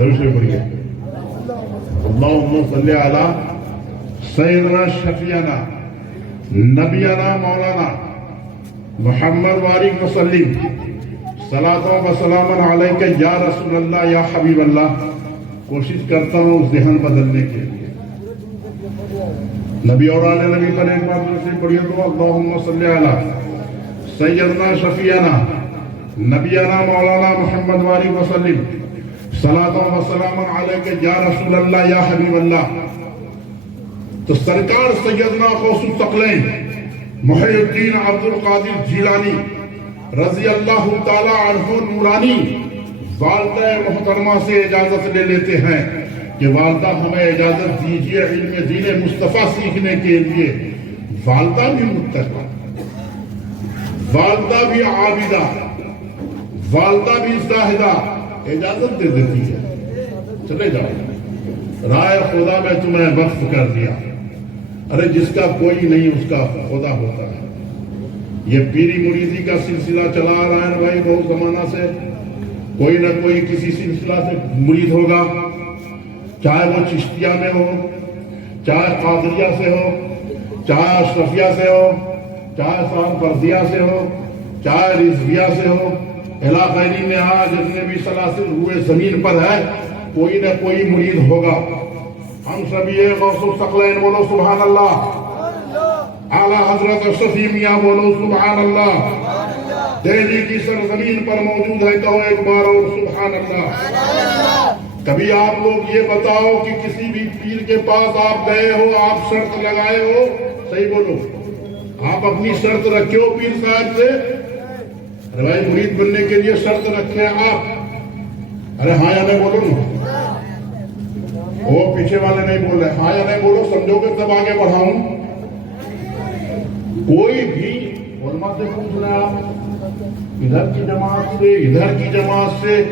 درود شریف پڑھیے. اللہم صلی علی سیدنا شفیعنا نبینا مولانا محمد وارک وسلم صلاۃ و سلام علیک یا رسول اللہ یا حبیب اللہ. کوشش کرتا ہوں اس ذہن بدلنے کے لیے. نبی اور آل نبی پر ایک بار سے پڑھیے تو اللہم صلی علی سیدنا شفیعنا نبینا مولانا محمد وارک وسلم صلاۃ و سلام علیک یا رسول اللہ یا حبیب اللہ. تو سرکار سیدنا غوث الثقلین محی الدین عبد القادر جیلانی رضی اللہ تعالی عنہ نورانی والدہ محترمہ سے اجازت لے لیتے ہیں کہ والدہ ہمیں اجازت دیجیے علم دین مصطفیٰ سیکھنے کے لیے. والدہ بھی متقی، والدہ بھی عابدہ، والدہ بھی زاہدہ، اجازت دے دیتی ہے چلے جاؤ، رائے خدا میں تمہیں وقف کر دیا. ارے جس کا کوئی نہیں اس کا خدا ہوتا ہے. یہ پیری مریدی کا سلسلہ چلا آ رہا ہے بھائی بہت زمانہ سے. کوئی نہ کوئی کسی سلسلہ سے مرید ہوگا، چاہے وہ چشتیہ میں ہو، چاہے قادریہ سے ہو، چاہے اشرفیہ سے ہو، چاہے سان پردیہ سے ہو، چاہے رضویہ سے ہو. علاقائی میں جتنے بھی سلاسل ہوئے زمین پر ہے کوئی نہ کوئی مرید ہوگا. ہم سبھی غوث الثقلین بولو سبحان اللہ. اعلیٰ حضرت اشرفی میاں بولو سبحان اللہ. دہلی کی سرزمین پر موجود ہے تو ایک بار اور سبحان اللہ. کبھی آپ لوگ یہ بتاؤ کہ کسی بھی پیر کے پاس آپ گئے ہو، آپ شرط لگائے ہو؟ صحیح بولو. آپ اپنی شرط رکھے ہو پیر صاحب سے؟ ارے بھائی مرید بننے کے لیے شرط رکھے آپ. ارے ہاں یا نہیں بولو نا. وہ پیچھے والے نہیں بول رہے. ہاں یا نہیں بولو. سمجھو کہ تب آگے بڑھاؤں. کوئی بھی علماء سے پوچھ رہے آپ، ادھر کی جماعت سے ادھر کی جماعت سے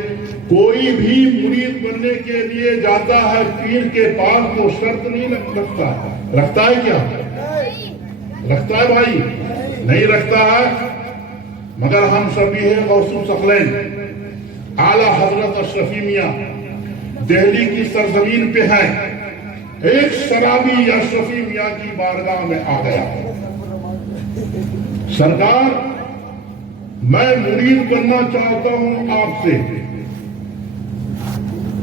کوئی بھی مرید بننے کے لیے جاتا ہے پیر کے پاس تو شرط نہیں رکھتا. رکھتا ہے کیا؟ رکھتا ہے بھائی؟ نہیں رکھتا ہے. مگر ہم سبھی ہیں غوث الثقلین اعلیٰ حضرت اشرفی میاں دہلی کی سرزمین پہ ہیں. ایک شرابی اشرفی میاں کی بارگاہ میں آ گیا. سرکار میں مرید بننا چاہتا ہوں آپ سے.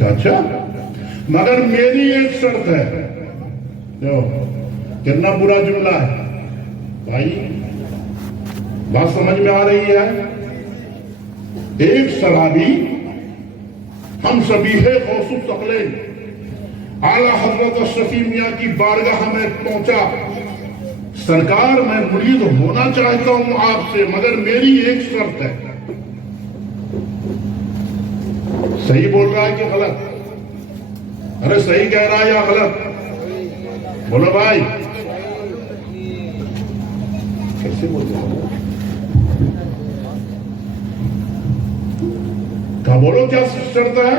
اچھا مگر میری ایک شرط ہے. کتنا برا جملہ ہے بھائی، بات سمجھ میں آ رہی ہے؟ ایک شرابی ہم سبھی ہے غوث الثقلین اعلیٰ حضرت اشرفی میاں کی بارگاہ میں پہنچا. سرکار میں مرید ہونا چاہتا ہوں آپ سے مگر میری ایک شرط ہے. صحیح بول رہا ہے کہ غلط؟ ارے صحیح کہہ رہا ہے یا غلط؟ بولو بھائی. کیسے بول رہا ہے؟ کہا بولو کیا شرط ہے؟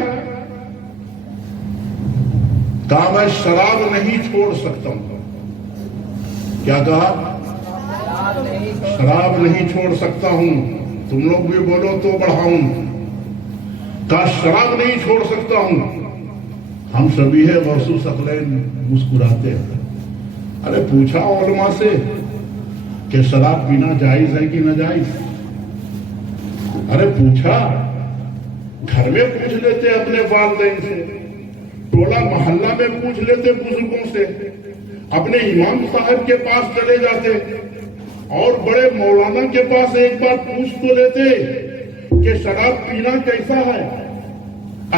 کہا میں شراب نہیں چھوڑ سکتا ہوں. کیا کہا؟ شراب نہیں چھوڑ سکتا ہوں. تم لوگ بھی بولو تو بڑھاؤں. کہا شراب نہیں چھوڑ سکتا ہوں. ہم سبھی ہے غوث الثقلین مسکراتے ہیں. ارے پوچھا علماء سے کہ شراب پینا جائز ہے کہ ناجائز؟ ارے پوچھا. گھر میں پوچھ لیتے اپنے والدین سے، ٹولہ محلہ میں پوچھ لیتے بزرگوں سے، اپنے امام صاحب کے پاس چلے جاتے اور بڑے مولانا کے پاس ایک بار پوچھ تو لیتے کہ شراب پینا کیسا ہے،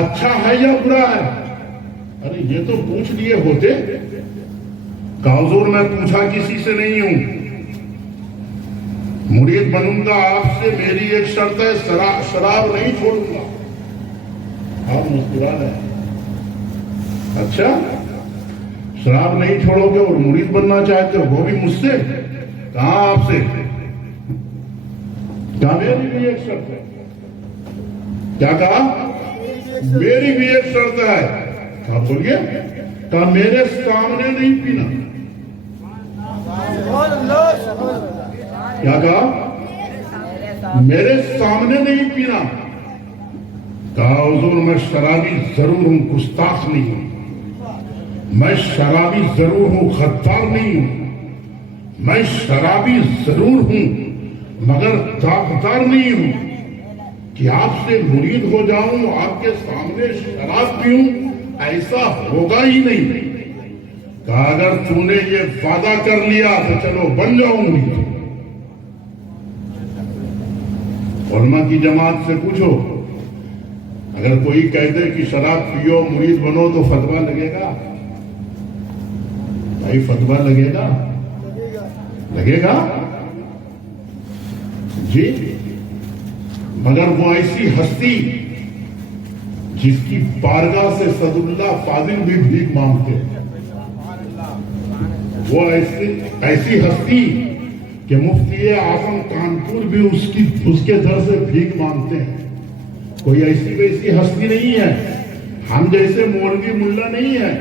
اچھا ہے یا برا ہے. ارے یہ تو پوچھ لیے ہوتے. کہا حضور میں پوچھا کسی سے نہیں ہوں. مرید بنوں گا آپ سے، میری ایک شرط ہے شراب نہیں چھوڑوں گا. آپ مسکرا رہے ہیں. اچھا شراب نہیں چھوڑو گے اور مرید بننا چاہتے ہو، وہ بھی مجھ سے؟ کہاں آپ سے؟ کہا میری بھی ایک شرط ہے. کیا کہا؟ میری بھی ایک شرط ہے. کہا بولیے. کہا میرے سامنے نہیں پینا. کیا کہا؟ میرے سامنے نہیں پینا. کہا حضور میں شرابی ضرور ہوں، گستاخ نہیں ہوں، میں شرابی ضرور ہوں، غدار نہیں ہوں، میں شرابی ضرور ہوں مگر داغدار نہیں ہوں کہ آپ سے مرید ہو جاؤں، آپ کے سامنے شراب پیوں، ایسا ہوگا ہی نہیں۔ کہا اگر تو نے یہ وعدہ کر لیا تو چلو بن جاؤں مرید۔ علماء کی جماعت سے پوچھو، اگر کوئی کہہ دے کہ شراب پیو مرید بنو تو فتویٰ لگے گا؟ بھائی فتویٰ لگے گا؟ لگے گا جی؟ مگر وہ ایسی ہستی جس کی بارگاہ سے سعداللہ فاضل بھی بھیک مانگتے ہیں، وہ ایسی ہستی کہ مفتی اعظم کانپور بھی اس کے در سے بھیک مانگتے ہیں۔ کوئی ایسی ویسی ہستی نہیں ہے، ہم جیسے مولوی ملا نہیں ہے،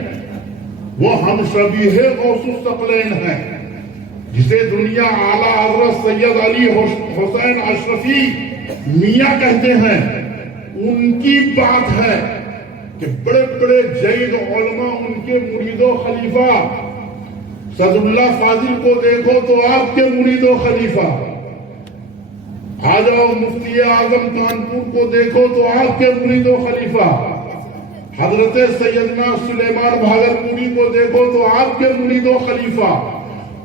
وہ ہم شبیہ غوث الثقلین ہے، جسے دنیا اعلیٰ حضرت سید علی حسین اشرفی میاں کہتے ہیں۔ ان کی بات ہے کہ بڑے بڑے جید علماء ان کے مرید و خلیفہ، سعداللہ فاضل کو دیکھو تو آپ کے مرید و خلیفہ، آ جاؤ مفتی اعظم کانپور کو دیکھو تو آپ کے مرید و خلیفہ، حضرت سیدنا سلیمان بھاگلپوری کو دیکھو تو آپ کے مرید و خلیفہ۔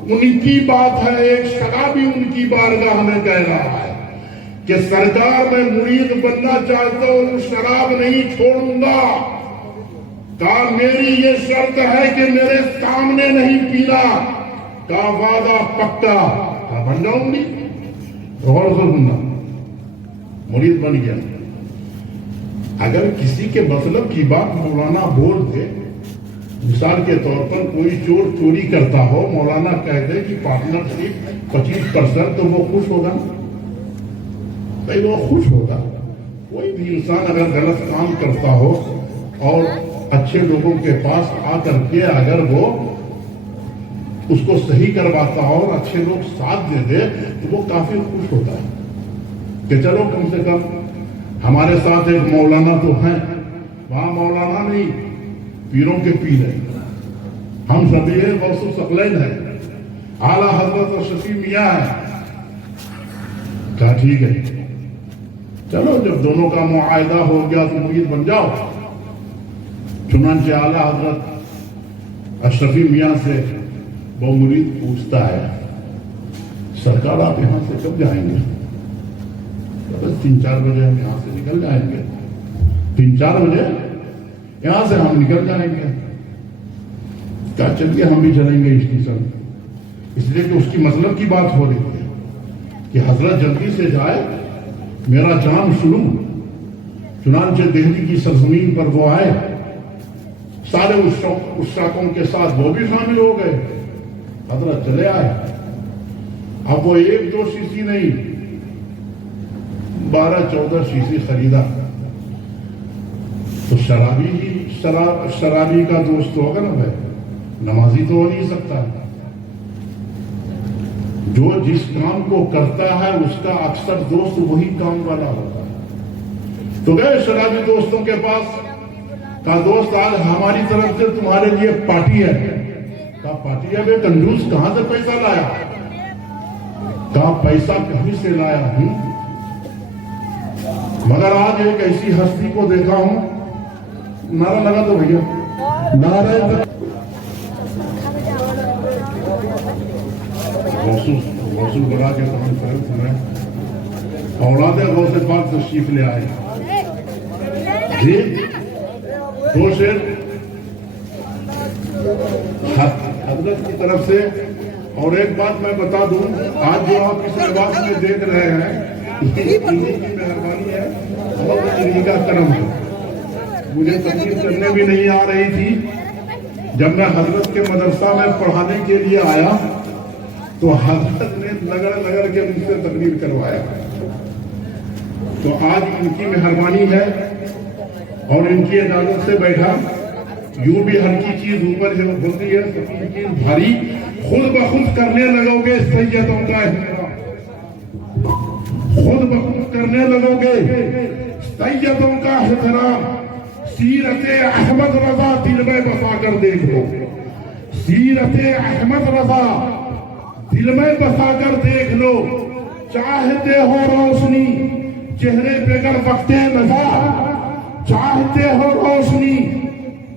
ان کی بات ہے، ایک شرابی ان کی بارگاہ میں کہہ رہا ہے کہ سرکار میں مرید بننا چاہتا ہوں، شراب نہیں چھوڑوں گا۔ کہا میری یہ شرط ہے کہ میرے سامنے نہیں پینا۔ کہا وعدہ پکا۔ کہا بن جاؤں گی، غور سے سننا، مرید بن گیا۔ اگر کسی کے مطلب کی بات مولانا بول دے، مثال کے طور پر کوئی چور چوری کرتا ہو، مولانا کہہ دے کہ پارٹنرشپ 25%، تو وہ خوش ہوگا؟ بھائی وہ خوش ہوگا۔ کوئی بھی انسان اگر غلط کام کرتا ہو اور اچھے لوگوں کے پاس آ کر کے اگر وہ اس کو صحیح کرواتا ہو اور اچھے لوگ ساتھ دے دے تو وہ کافی خوش ہوتا ہے کہ چلو کم سے کم ہمارے ساتھ ایک مولانا تو ہیں۔ وہاں مولانا نہیں، پیروں کے پیر ہیں، ہم سبھی غوث الثقلین ہیں، اعلیٰ حضرت اشرفی میاں ہیں۔ کہا ٹھیک ہے، چلو جب دونوں کا معاہدہ ہو گیا تو مرید بن جاؤ۔ چنانچہ اعلیٰ حضرت اشرفی میاں سے وہ مرید پوچھتا ہے، سرکار آپ یہاں سے کب جائیں گے؟ بس 3-4 بجے ہم یہاں سے نکل جائیں گے۔ 3-4 بجے یہاں سے ہم نکل جائیں گے۔ کہا چلیے ہم بھی چلیں گے اسٹیشن، اس لیے کہ اس کی مطلب کی بات ہو رہی ہے کہ حضرت جلدی سے جائے، میرا جام شروع۔ چنانچہ دہلی کی سرزمین پر وہ آئے، سارے عشاقوں کے ساتھ وہ بھی شامل ہو گئے، حضرت چلے آئے۔ اب وہ 1-2 شیشی نہیں، 12-14 شیشی خریدا۔ تو شرابی کا دوست ہوگا نا بھائی، نمازی تو ہو نہیں سکتا ہے۔ جو جس کام کو کرتا ہے اس کا اکثر دوست وہی کام والا ہوتا ہے۔ تو گئے شرابی دوستوں کے پاس، کہا دوست آج ہماری طرف سے تمہارے لیے پارٹی ہے۔ کہا پارٹی ہے؟ بے کنجوس کہاں سے پیسہ لایا؟ کہا پیسہ کہیں سے لایا ہوں، مگر آج ایک ایسی ہستی کو دیکھا ہوں۔ نعرہ لگا تو بھیا، نعرہ غوث بڑا کے کانفرنس میں اولاد غوث پاک تشریف لے آئے جی۔ 2 شعر حضرت کی طرف سے۔ اور ایک بات میں بتا دوں، آج جو آپ اس لباس میں دیکھ رہے ہیں یہ انہیں کی مہربانی ہے اور انہیں کا کرم ہے۔ مجھے تقریر کرنے بھی نہیں آ رہی تھی، جب میں حضرت کے مدرسہ میں پڑھانے کے لیے آیا تو حضرت نے لگڑ کے مجھ سے تقریر کروایا۔ تو آج ان کی مہربانی ہے اور ان کی اجازت سے بیٹھا۔ یوں بھی ہر کی چیز اوپر جو ہوتی ہے سب کی بھاری خود بخود کرنے لگو گے سیدوں کا احترام، خود بخود کرنے لگو گے سیدوں کا احترام، سیرت احمد رضا دل میں بسا کر دیکھ لو، سیرت احمد رضا دل میں بسا کر دیکھ لو، چاہتے ہو روشنی چہرے پہ گر وقت نظر، چاہتے ہو روشنی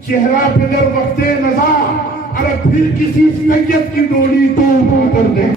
چہرہ پہ گر وقت نظر، ارے پھر کسی سید کی ڈولی تو اٹھا کر دیکھ